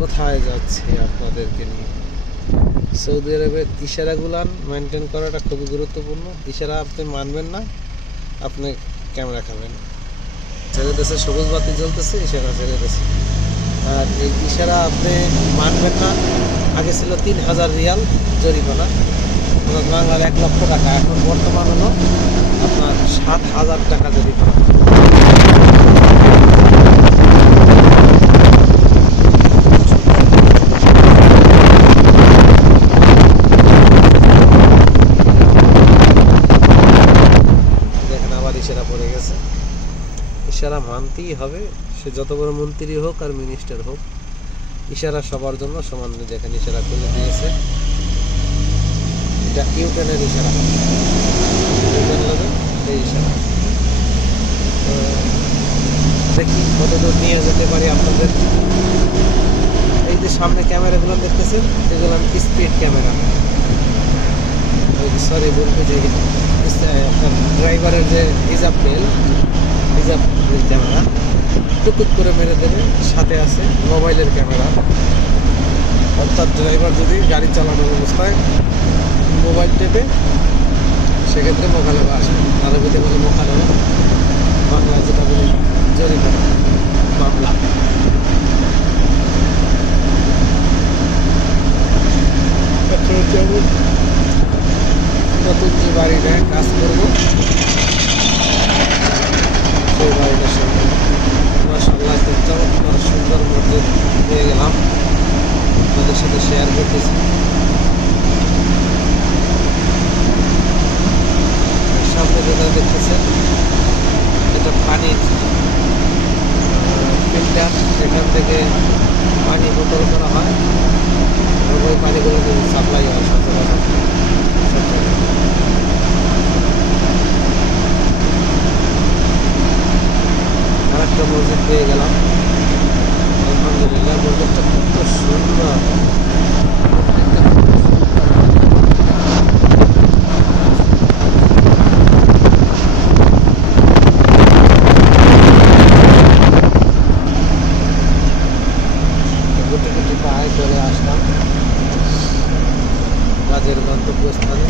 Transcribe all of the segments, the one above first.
কোথায় যাচ্ছি আপনাদেরকে নিয়ে? সৌদি আরবের ইশারাগুলান মেনটেন করাটা খুবই গুরুত্বপূর্ণ। ইশারা আপনি মানবেন না, আপনি ক্যামেরা খাবেন। ছেড়ে দেশে সবুজ বাতি জ্বলতেছে, ইশারা ছেড়ে দেশে আর এই ইশারা আপনি মানবেন না, আগে ছিল তিন হাজার রিয়াল জরিমানা অর্থাৎ বাংলার এক লক্ষ টাকা। এখন বর্তমান হলো আপনার সাত হাজার টাকা জরিমানা। ইশারা মানতেই হবে, সে যত বড় মন্ত্রী হোক আর মিনিস্টার হোক, ইশারা সবার জন্য সমান দেখেন ইশারা খুলে দিয়েছে। এটা ইউটেনের ইশারা। এই ইশারা। দেখি কতদূর নিয়ে যেতে পারি আপনাদের। এই যে সামনে ক্যামেরাগুলো দেখতেছেন এগুলো স্পিড ক্যামেরা সরি বলব যে ড্রাইভারের যে হিজাব বেল বেল ক্যামেরা। টুকুট করে মেরে দেবে, সাথে আছে মোবাইলের ক্যামেরা। অর্থাৎ ড্রাইভার যদি গাড়ি চালানোর অবস্থায় মোবাইল টেপে, সেক্ষেত্রে মোকালেবা আসবে। আরবিতে বলে মোকালেবা বাংলা যেটা বলি জরিমানা যেমন নতুন যে বাড়িটায় কাজ করব সাথে শেয়ার করতেছি সামনে যেটা দেখতেছেন এটা পানির ফিল্টার এখান থেকে পানি বোতল করা হয়। এবং ওই পানিগুলো সাপ্লাই হয় সচরাচর। আরেকটা মসজিদ পেয়ে গেলাম। আলহামদুলিল্লাহ, মসজিদটা চলে আসলাম। কাজের গন্তব্যস্থানে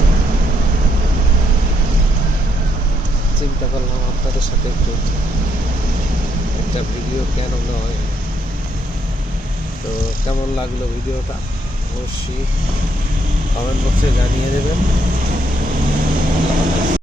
চিন্তা করলাম আপনাদের সাথে একটু একটা ভিডিও কেন নয়। তো কেমন লাগল ভিডিওটা? অবশ্যই কমেন্ট বক্সে জানিয়ে দেবেন।